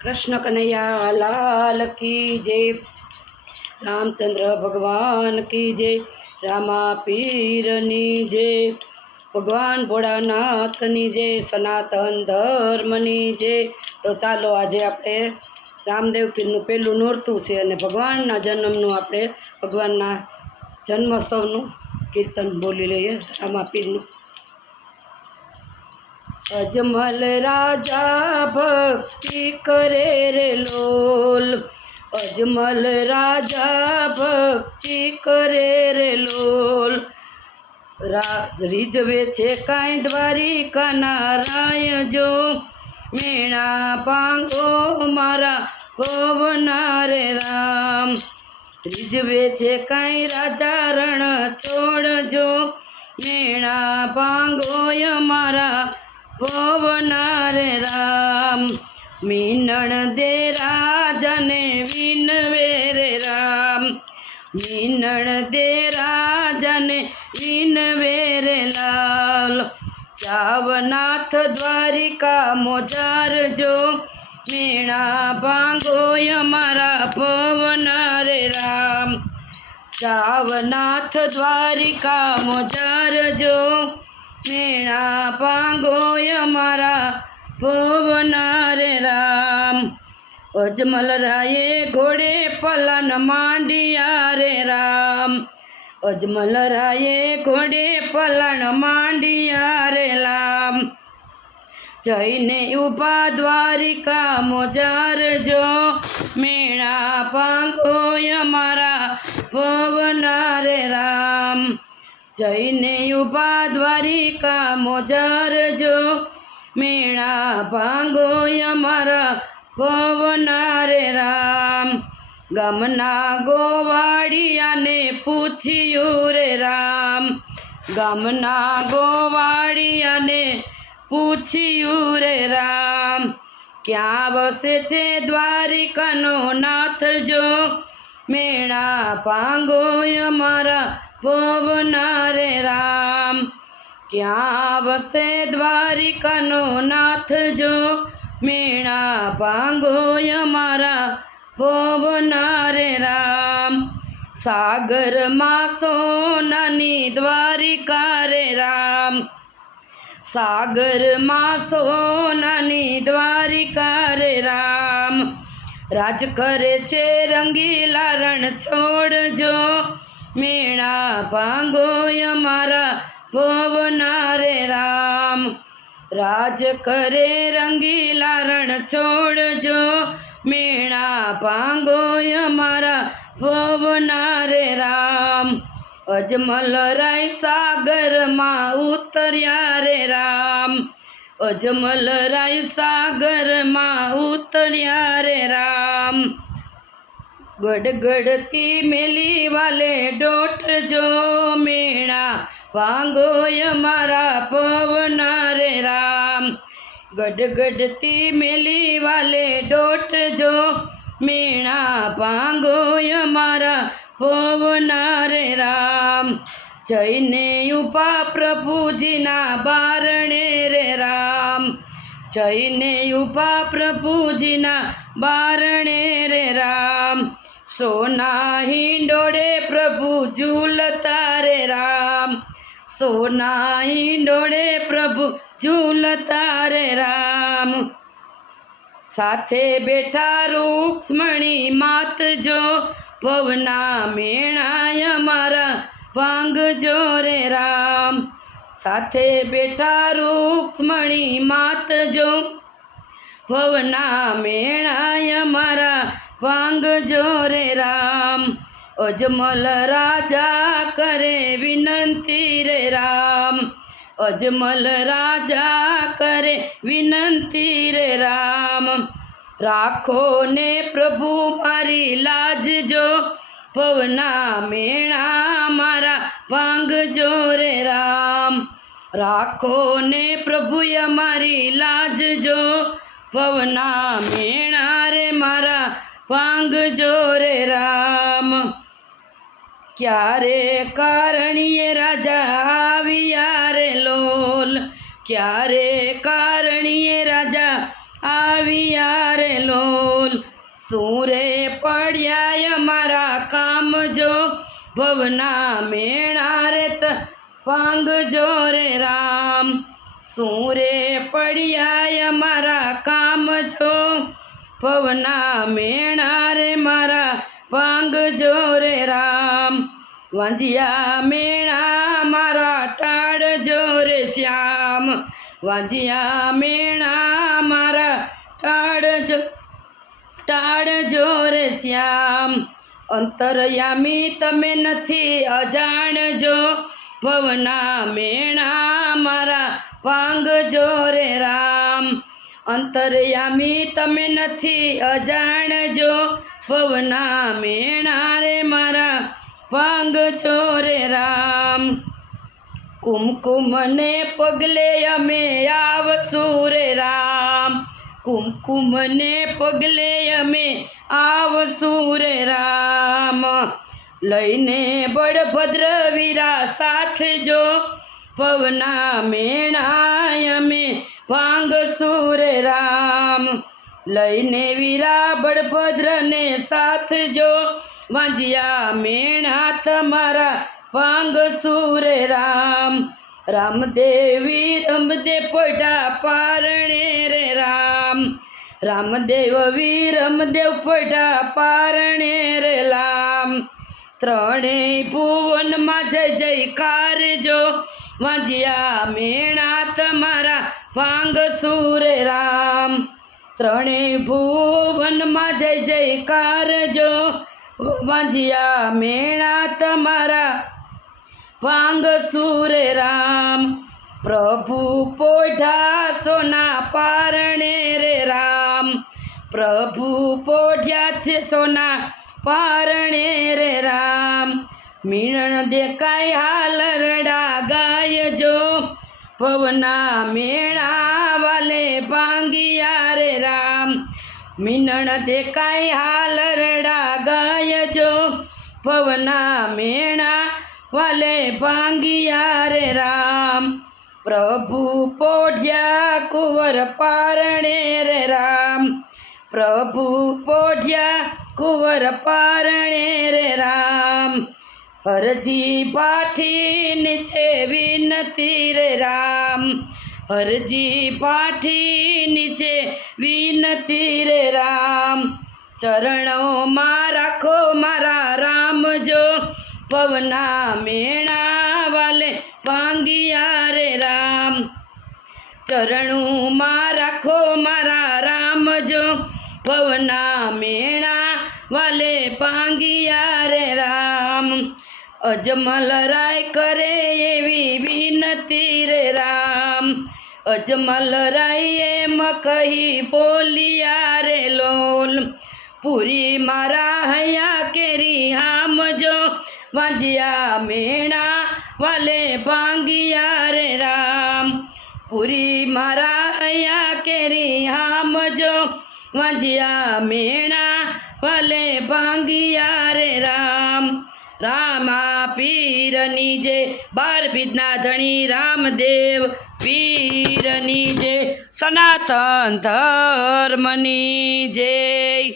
કૃષ્ણ કનૈયા, લાલ કી જય, રામચંદ્ર ભગવાન કી જય, રામા પીરની જય, ભગવાન ભોળાનાથની જય, સનાતન ધર્મની જય. તો ચાલો આજે આપણે રામદેવ પીરનું પહેલું નોરતું છે અને ભગવાનના જન્મનું આપણે ભગવાનના જન્મોત્સવનું કીર્તન બોલી લઈએ રામા પીરનું. અજમલ રાજા ભક્તિ કરે રે લોલ. અજમલ રાજા ભક્તિ કરે રે લોલ. રાજ રીઝવે છે કાંઈ દ્વારિકા નારાય જો મેણા પાંગો મારા ભવના રે રામ. રીઝવે છે કાંઈ રાજા રણ છોડજો મેણા પાંગોય મારા પવના રે રામ, મીનણ દે રાજને વિનવે રે રામ. મીનણ દે રાજને વિનવે રે લાલ. જાવનાથ દ્વારિકા મોજાર જો, મેણા ભાંગોય મારા પવના રે રામ. જાવનાથ દ્વારિકા મોજાર જો મેણા પાંગોય મારા ભવના રે રામ. અજમલ રાયે ઘોડે પલન માંડિયા રે રામ. અજમલ રાયે ઘોડે પલણ માંડિયા રે રામ. જઈને ઊભા દ્વારિકા મોજાર જો. મેળા પાંગોય મારા ભવના રામ. જઈને ઊભા દ્વારિકા મોજાર જો. મેણા ભાંગોય મારા ભવના રે રામ. ગામના ગોવાડિયાને પૂછ્યું રે રામ. ગામના ગોવાડિયાને પૂછ્યું રે રામ. ક્યાં વસે છે દ્વારિકાનો નાથ જો? મેણા પાંગોય મારા ભવના રે રામ. ક્યાં વસે દ્વારિકાનો નાથ જો મેણા પાંગોય મારા ભવના રે રામ. સાગરમાં સોનાની દ્વારિકા રે રામ. સાગરમાં સોનાની દ્વારિકા રે રામ. રાજ કરે છે રંગીલા રણ છોડજો મેણા ભાંગો અમારા ભવના રે રામ. રાજ કરે રંગીલા રણ છોડજો. મેણા ભાંગો અમારા ભવના રે રામ. અજમલ રાય સાગરમાં ઉતર્યા રે રામ. અજમલ રાય સાગરમાં ઉતર્યા રે રામ. ગડગડતી મેલી વાલે ડોટજો મેણા. ભાંગોય મારા પવના રે રામ. ગડગડતી મેલી વાલે ડોટજો મેણા. ભાંગોય મારા પવના રે રામ. જઈને ઉપા પ્રભુજીના બારણે રે રામ. જઈને ઉપા પ્રભુજીના બારણે રે રામ. સોના હિંડોળે પ્રભુ ઝૂલતા રે રામ. સોના હિંડોળે પ્રભુ ઝૂલતા રે રામ. સાથે બેઠા રૂક્ષ્મણી માત જો પવના મેણાય મારા ભાંગજો રે રામ. સાથે બેઠા રૂક્ષ્મણી માત જો, ભવના મેણાય મારા ભાંગજો રે રામ અજમલ રાજા કરે વિનંતી રે રામ અજમલ રાજા કરે વિનંતી રે રામ રાખો ને પ્રભુ મારી લાજ જો પવના મેણા મારા ભાંગજો રે રામ રાખો ને પ્રભુ અમારી લાજ જો પવના મેણા રે મારા ભાંગજો રે રામ. ક્યારે કારણીએ રાજા આવ્યા રે લોલ? ક્યારે કારણીએ રાજા આવ્યા રે લોલ? સૂરે પડ્યા મારા કામ જો? ભવના મેણા રે ત ભાંગજો રે રામ. સૂરે પડ્યા મારા કામ જો? ભવના મેણા રે મારા પાંગ જોરે રામ. વાંજિયા મેણા મારા ટાળ જોરે શ્યામ. વાંજિયા મેણા મારા ટાળજો ટાળ જોરે શ્યામ. અંતરયામી તમે નથી, અજાણજો. ભવના મેણા મારા પાંગ જોરે રામ. અંતરયામી તમે નથી, અજાણજો. ભવના મેણા રે મારા ભાંગજો રે રામ. કુમકુમને પગલે અમે આવશું રે રામ. કુમકુમને પગલે અમે આવશું રે રામ. લઈને બળભદ્ર વીરા સાથ જો પવના મેણાય અમે ભાંગશું સુર રામ. લઈને વીરા બળભદ્રને સાથ જો, વાંજિયા મેણા તમારા ભાંગશું સુર રામ. રામદેવી રમદે પોઢા પારણે રે રામ. રામદેવ વીરમદેવ પોઢા પારણે રે રામ. ત્રણેય ભુવનમાં જય જયકાર જો વાંજિયા મેણા તમારા વાંગ રે રામ. ત્રણેય ભુવનમાં જય જયકાર જો. વાંજિયા મેણા તમારા વાંગ સુરે રામ. પ્રભુ પોઢા સોના પારણે રે રામ. પ્રભુ પોઢ્યા છે સોના પારણે રે રામ. મીણ દેખાય હાલરડા ગાયજો પવના મેળા વાલે ભાંગિયા રે રામ. મીનણ દેખાય હાલરડા ગાયજો પવના મેણા વાલે ભાંગિયા રે રામ. પ્રભુ પોઢિયા કુંવર પારણે રે રામ. પ્રભુ પોઢિયા કુંવર પારણે રે રામ. હરજી પાઠી છે વિનતી રે રામ. હરજી પાઠીની છે વિનતી રે રામ. ચરણોમાં રાખો મારા રામ જો પવના મેણા વાલે ભાંગિયા રે રામ. ચરણોમાં રાખો મારા રામ જો પવના મેણા વાલે પાંગિયા રે અજમલ રાય કરે એવી વિનતી રે રામ અજમલ રાય એમ કહી બોલિયા રે લોલ પૂરી મારા હૈયા કેરી આમ જો વાંજિયા મેણા વાલે ભાંગિયા રે રામ પૂરી મારા હૈયા કેરી આમ જો વાંજિયા મેણા વાલે ભાંગિયા રે રામ રામા પીરની જે બાર વિદના ધણી રામદેવ પીરની જે સનાતન ધર્મની જય.